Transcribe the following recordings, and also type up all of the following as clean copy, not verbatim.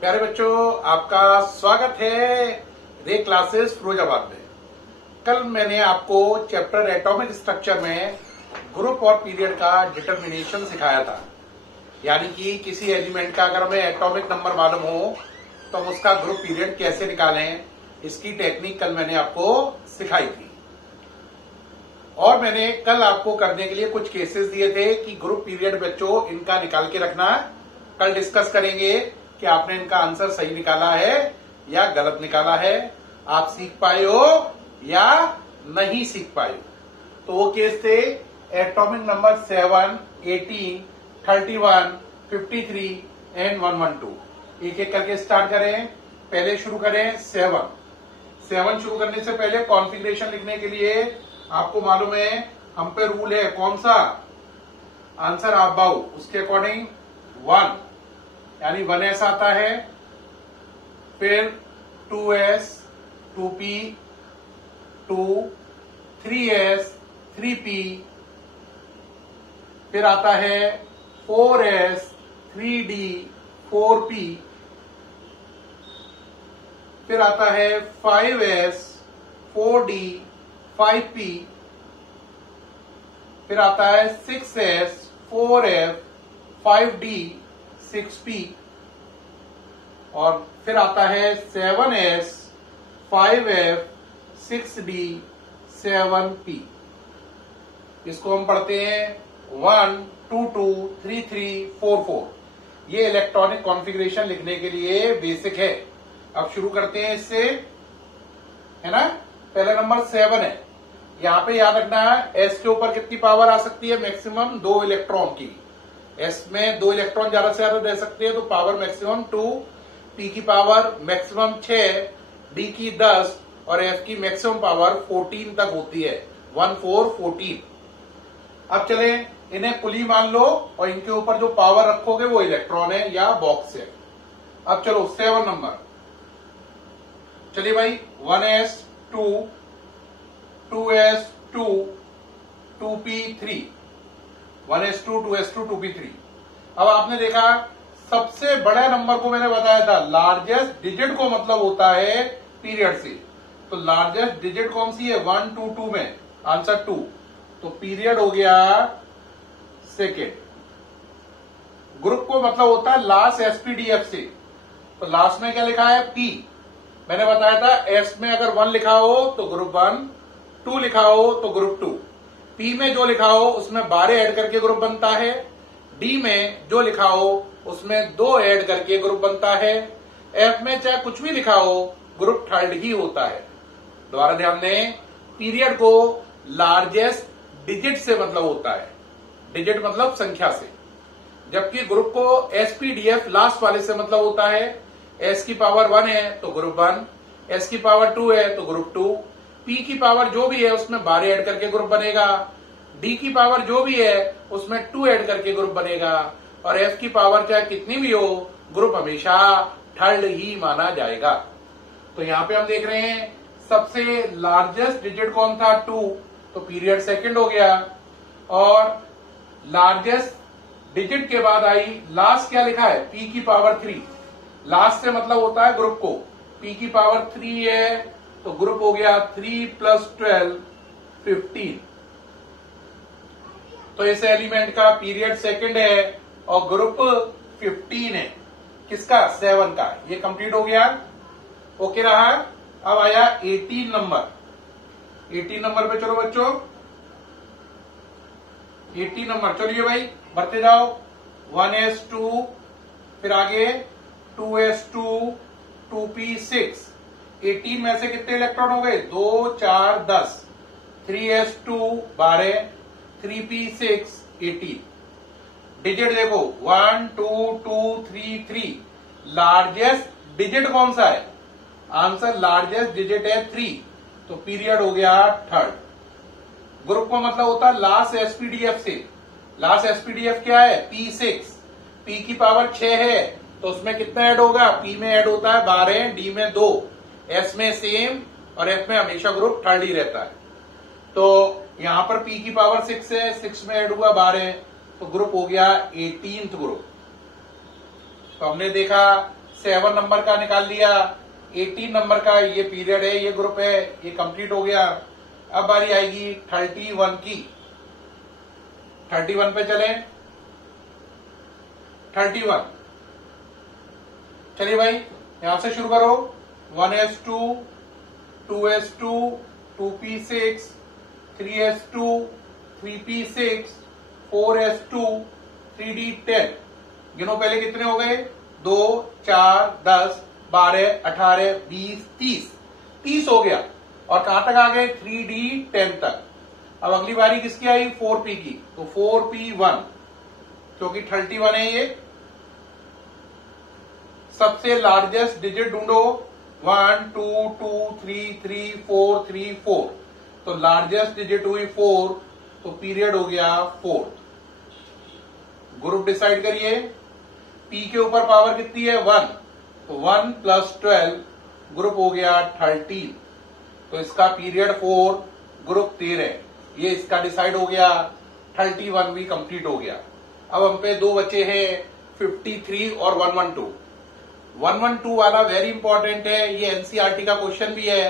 प्यारे बच्चों, आपका स्वागत है रे क्लासेस फिरोजाबाद में। कल मैंने आपको चैप्टर एटॉमिक स्ट्रक्चर में ग्रुप और पीरियड का डिटर्मिनेशन सिखाया था। यानी कि किसी एलिमेंट का अगर हमें एटॉमिक नंबर मालूम हो तो हम उसका ग्रुप पीरियड कैसे निकालें, इसकी टेक्निक कल मैंने आपको सिखाई थी। और मैंने कल आपको करने के लिए कुछ केसेस दिए थे कि ग्रुप पीरियड बच्चों इनका निकाल के रखना। कल डिस्कस करेंगे कि आपने इनका आंसर सही निकाला है या गलत निकाला है, आप सीख पाए हो या नहीं सीख पाए हो। तो वो केस थे एटॉमिक नंबर 7, 18, 31, 53 एंड 112। एक एक करके स्टार्ट करें। पहले शुरू करें 7 शुरू करने से पहले कॉन्फ़िगरेशन लिखने के लिए आपको मालूम है हम पे रूल है कौन सा, आंसर आप बाउ उसके अकॉर्डिंग 1 यानी 1s आता है, फिर 2s, 2p, 2, 3s, 3p, फिर आता है 4s, 3d, 4p, फिर आता है 5s, 4d, 5p, फिर आता है 6s, 4f, 5d, 6p, और फिर आता है 7s, 5f, 6d, 7p। इसको हम पढ़ते हैं 1, 2, 2, 3, 3, 4, 4। ये इलेक्ट्रॉनिक कॉन्फ़िगरेशन लिखने के लिए बेसिक है। अब शुरू करते हैं इससे, है ना। पहला नंबर 7 है। यहां पे याद रखना है एस के ऊपर कितनी पावर आ सकती है, मैक्सिमम 2 इलेक्ट्रॉन की। एस में 2 इलेक्ट्रॉन ज्यादा से ज्यादा दे सकते हैं तो पावर मैक्सिमम 2, पी की पावर मैक्सिमम 6, डी की 10 और एफ की मैक्सिमम पावर 14 तक होती है। 1, 4, 14। अब चले इन्हें पुली मान लो और इनके ऊपर जो पावर रखोगे वो इलेक्ट्रॉन है या बॉक्स है। अब चलो 7 नंबर, चलिए भाई 1s, 2, 2s, 2, 2p, 3, 1s2, 2s2, 2p3। अब आपने देखा सबसे बड़े नंबर को मैंने बताया था लार्जेस्ट डिजिट को मतलब होता है पीरियड से। तो लार्जेस्ट डिजिट कौन सी है 1, 2, 2 में, आंसर 2। तो पीरियड हो गया सेकेंड। ग्रुप को मतलब होता है लास्ट एसपीडीएफ से। तो लास्ट में क्या लिखा है पी, मैंने बताया था एस में अगर 1 लिखा हो तो ग्रुप 1, 2 लिखा हो तो ग्रुप 2, पी में जो लिखा हो उसमें 12 ऐड करके ग्रुप बनता है, डी में जो लिखा हो उसमें 2 ऐड करके ग्रुप बनता है, एफ में चाहे कुछ भी लिखा हो ग्रुप थर्ड ही होता है। दोबारा ध्यान दें, पीरियड को लार्जेस्ट डिजिट से मतलब होता है, डिजिट मतलब संख्या से, जबकि ग्रुप को एसपीडीएफ लास्ट वाले से मतलब होता है। एस की पावर 1 है तो ग्रुप 1, एस की पावर 2 है तो ग्रुप 2, पी की पावर जो भी है उसमें 12 ऐड करके ग्रुप बनेगा, डी की पावर जो भी है उसमें 2 ऐड करके ग्रुप बनेगा, और एफ की पावर चाहे कितनी भी हो ग्रुप हमेशा थर्ड ही माना जाएगा। तो यहां पे हम देख रहे हैं सबसे लार्जेस्ट डिजिट कौन था 2, तो पीरियड सेकंड हो गया। और लार्जेस्ट डिजिट के बाद आई लास्ट, क्या लिखा है पी की पावर 3। लास्ट से मतलब होता है ग्रुप को, पी की पावर 3 है तो ग्रुप हो गया 3 + 12, 15। तो इस एलिमेंट का पीरियड सेकंड है और ग्रुप 15 है। किसका 7 का। ये कंप्लीट हो गया, ओके रहा। अब आया 18 नंबर। 18 नंबर पे चलो बच्चों, 18 नंबर चलिए भाई बढ़ते जाओ। 1s2, फिर आगे 2s2, 2p6। 18 में से कितने इलेक्ट्रॉन हो गए 2, 4, 10, 3s2 12, 3p6 18। डिजिट देखो 1, 2, 2, 3, 3। लार्जेस्ट डिजिट कौन सा है, आंसर लार्जेस्ट डिजिट है 3, तो पीरियड हो गया थर्ड। ग्रुप को मतलब होता है लास्ट एसपीडीएफ से। लास्ट एसपीडीएफ क्या है p6, p की पावर 6 है तो उसमें कितना ऐड होगा, p में ऐड होता है 12, d में 2, s में सेम और f में हमेशा ग्रुप थर्ड ही रहता है। तो यहां पर p की पावर 6 है, 6 में ऐड हुआ 12, तो ग्रुप हो गया 18th ग्रुप। तो हमने देखा 7 नंबर का निकाल लिया, 18 नंबर का ये पीरियड है, ये ग्रुप है, ये कंप्लीट हो गया। अब बारी आएगी 31 की। 31 पे चले। 31 चलिए भाई यहां से शुरू करो। 1s2, 2s2, 2p6, 3s2, 3p6, 4s2, 3d10। गिनो पहले कितने हो गए? 2, 4, 10, 12, 18, 20, 30। 30 हो गया। और कहां तक आ गए? 3d10 तक। अब अगली बारी किसकी आई? 4p की। तो 4p1 क्योंकि 31 है ये। सबसे लार्जेस्ट डिजिट ढूंढो। 1, 2, 2, 3, 3, 4, 3, 4। तो लार्जेस्ट डिजिट हुई 4, तो पीरियड हो गया 4। ग्रुप डिसाइड करिए। पी के ऊपर पावर कितनी है? 1। तो 1 + 12 ग्रुप हो गया 13। तो इसका पीरियड 4, ग्रुप 13। ये इसका डिसाइड हो गया। 31 भी कंप्लीट हो गया। अब हम पे दो बचे हैं 53 और 112। 112 वाला वेरी इंपॉर्टेंट है, ये एनसीईआरटी का क्वेश्चन भी है।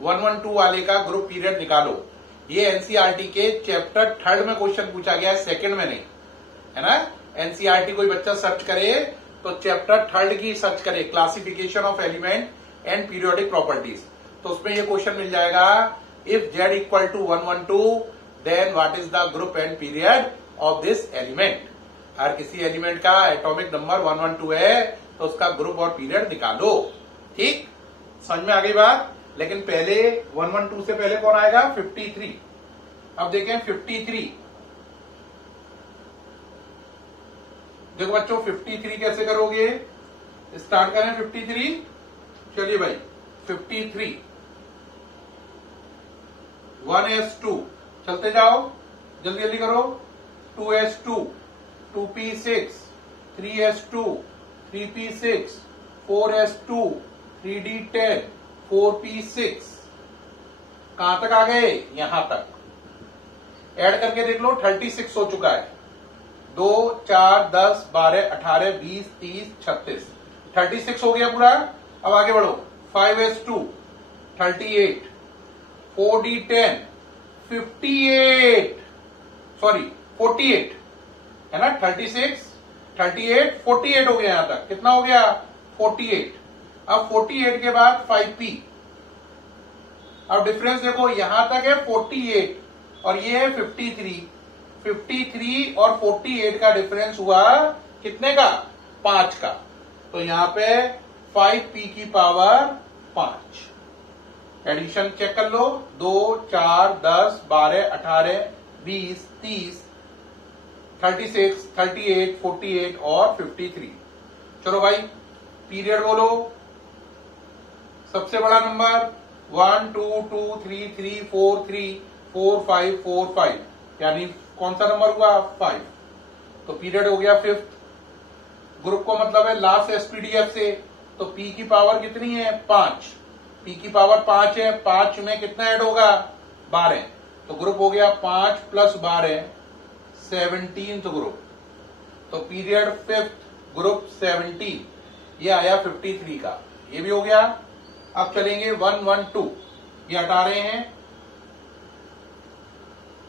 112 वाले का ग्रुप पीरियड निकालो। ये एनसीईआरटी के चैप्टर 3 में क्वेश्चन पूछा गया है, 2nd में नहीं, है ना। एनसीईआरटी कोई बच्चा सर्च करे तो चैप्टर 3 की सर्च करे, classification of element and periodic properties. तो उसमें ये क्वेश्चन मिल जाएगा, if z = 112 then what is the group and period of this element. हर किसी एलिमेंट का एटॉमिक नंबर 112 है, तो उसका ग्रुप और पीरियड निकालो। ठीक, समझ में आ गई बात। लेकिन पहले 112 से पहले कौन आएगा? 53। अब देखें 53। देखो बच्चों 53 कैसे करोगे? स्टार्ट करें 53। चलिए भाई 53 1s2 चलते जाओ, जल्दी जल्दी करो। 2s2, 2p6, 3s2, 3p6, 4s2, 3d10, 4p6। कहां तक आ गए? यहां तक। ऐड करके देख लो 36 हो चुका है। 2, 4, 10, 12, 18, 20, 30, 36। 36 हो गया पूरा। अब आगे बढ़ो। 5s2 38, 4d10 58, सॉरी 48, है ना। 36, 38, 48 हो गया। यहां तक कितना हो गया? 48। अब 48 के बाद 5p। अब डिफरेंस देखो, यहां तक है 48 और ये है 53। 53 और 48 का डिफरेंस हुआ कितने का? 5 का। तो यहां पे 5p की पावर 5। एडिशन चेक कर लो। 2, 4, 10, 12, 18, 20, 30, 36, 38, 48 और 53। चलो भाई पीरियड बोलो। सबसे बड़ा नंबर 1, 2, 2, 3, 3, 4, 3, 4, 5, 4, 5, यानी कौन सा नंबर हुआ? 5। तो पीरियड हो गया 5th। ग्रुप को मतलब है लास्ट एसपीडीएफ से। तो पी की पावर कितनी है? 5। पी की पावर 5 है। 5 में कितना ऐड होगा? 12। तो ग्रुप हो गया 5 + 12 17th ग्रुप। तो पीरियड 5th, ग्रुप 17। ये आया 53 का। ये भी हो गया। अब चलेंगे 112। ये हटा रहे हैं।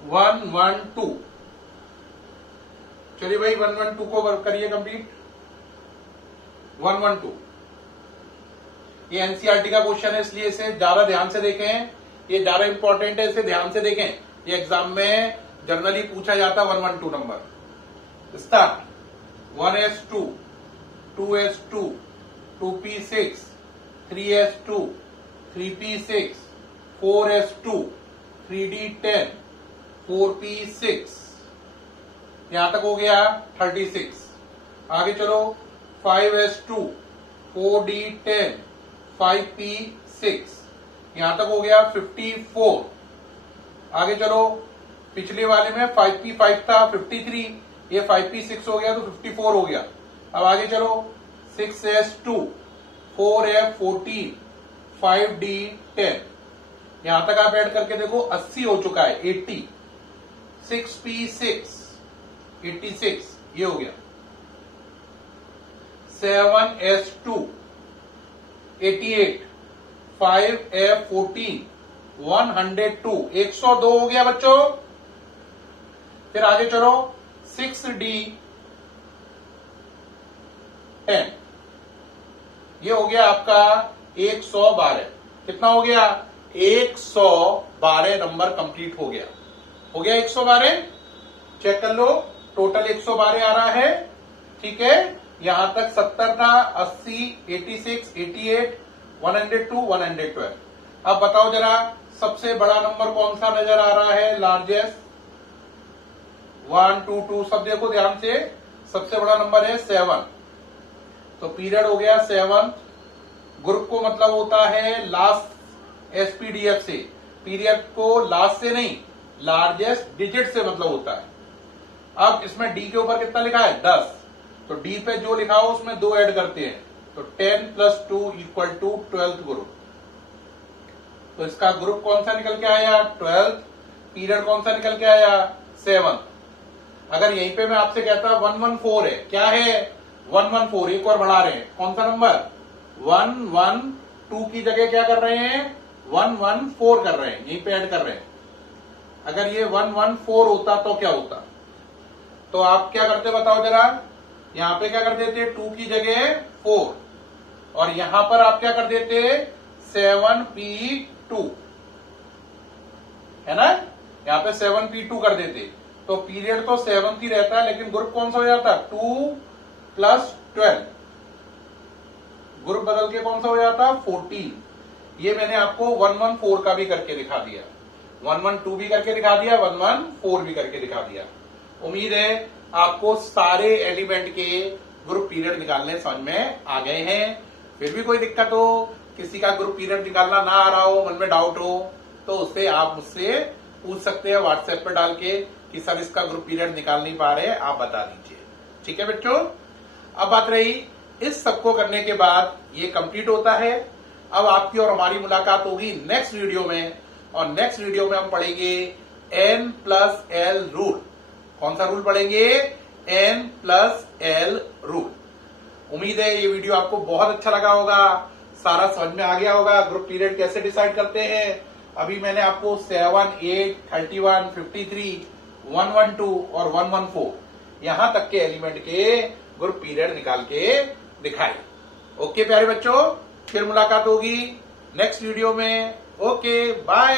112 चलिए भाई 112 को करिए कंप्लीट। 112 ये एनसीईआरटी का क्वेश्चन है, इसलिए इसे ज्यादा ध्यान से देखें। ये ज्यादा इंपॉर्टेंट है, इसे ध्यान से देखें। ये एग्जाम में जनरली पूछा जाता है 112 number. Start. 1s2, 2s2, 2p6, 3s2, 3p6, 4s2, 3d10, 4p6। यहां तक हो गया 36। आगे चलो 5s2, 4d10, 5p6। यहां तक हो गया 54। आगे चलो पिछले वाले में 5p5 था 53, ये 5p6 हो गया तो 54 हो गया। अब आगे चलो 6s2, 4f14, 5d10। यहां तक आप ऐड करके देखो 80 हो चुका है, 80। 6p6 86 ये हो गया। 7s2 88, 5F14, 102, 102 हो गया बच्चों। फिर आगे चलो 6D10, ये हो गया आपका 112। कितना हो गया? 112 नंबर कंप्लीट हो गया। हो गया 112। चेक कर लो, टोटल 112 आ रहा है। ठीक है, यहां तक 70 था, 80, 86, 88, 102, 112। अब बताओ जरा सबसे बड़ा नंबर कौन सा नजर आ रहा है? लार्जेस्ट 1, 2, 2 सब देखो ध्यान से। सबसे बड़ा नंबर है 7, तो पीरियड हो गया 7। ग्रुप को मतलब होता है लास्ट एसपीडीएफ से, पीरियड को लास्ट से नहीं लार्जेस्ट डिजिट से मतलब होता है। अब इसमें डी के ऊपर कितना लिखा है? 10, तो डी पे जो लिखा हो उसमें 2 ऐड करते हैं, तो 10 + 2 = 12th ग्रुप। तो इसका ग्रुप कौन सा निकल के आया? 12th। पीरियड कौन सा निकल के आया? 7। अगर यहीं पे मैं आपसे कहता 114 है, क्या है? 114, एक और बढ़ा रहे हैं, कौन सा नंबर? 112 की जगह क्या कर रहे हैं? 114 कर रहे हैं, यहीं पे ऐड कर रहे हैं। अगर ये 114 होता तो क्या होता? तो आप क्या करते बताओ जरा? यहां पे क्या कर देते? 2 की जगह 4, और यहां पर आप क्या कर देते? 7P2, है ना? यहां पे 7P2 कर देते, तो पीरियड तो 7 ही रहता है, लेकिन ग्रुप कौन सा हो जाता? 2 + 12। ग्रुप बदल के कौन सा हो जाता? 14। ये मैंने आपको 114 का भी करके दिखा दिया, 112 भी करके दिखा दिया, 114 भी करके दिखा दिया। उम्मीद है आपको सारे एलिमेंट के ग्रुप पीरियड निकालने समझ में आ गए हैं। फिर भी कोई दिक्कत हो, किसी का ग्रुप पीरियड निकालना ना आ रहा हो, मन में डाउट हो, तो उससे आप मुझसे पूछ सकते हैं व्हाट्सएप पर डाल के कि सर इसका ग्रुप पीरियड निकाल नहीं पा रहे, आप बता दीजिए। ठीक है बच्चों, अब बात रही इस सबको करने के बाद ये कंप्लीट होता है। अब आपकी और हमारी मुलाकात होगी नेक्स्ट वीडियो में, और नेक्स्ट वीडियो में हम पढ़ेंगे N+L रूल। कौन सा रूल पढ़ेंगे? N+L rule. उम्मीद है ये वीडियो आपको बहुत अच्छा लगा होगा, सारा समझ में आ गया होगा ग्रुप पीरियड कैसे डिसाइड करते हैं। अभी मैंने आपको 7, 8, 31, 53, 112 और 114 यहां तक के एलिमेंट के ग्रुप पीरियड निकाल के दिखाए। ओके प्यारे बच्चों, फिर मुलाकात होगी नेक्स्ट वीडियो में। Okay bye.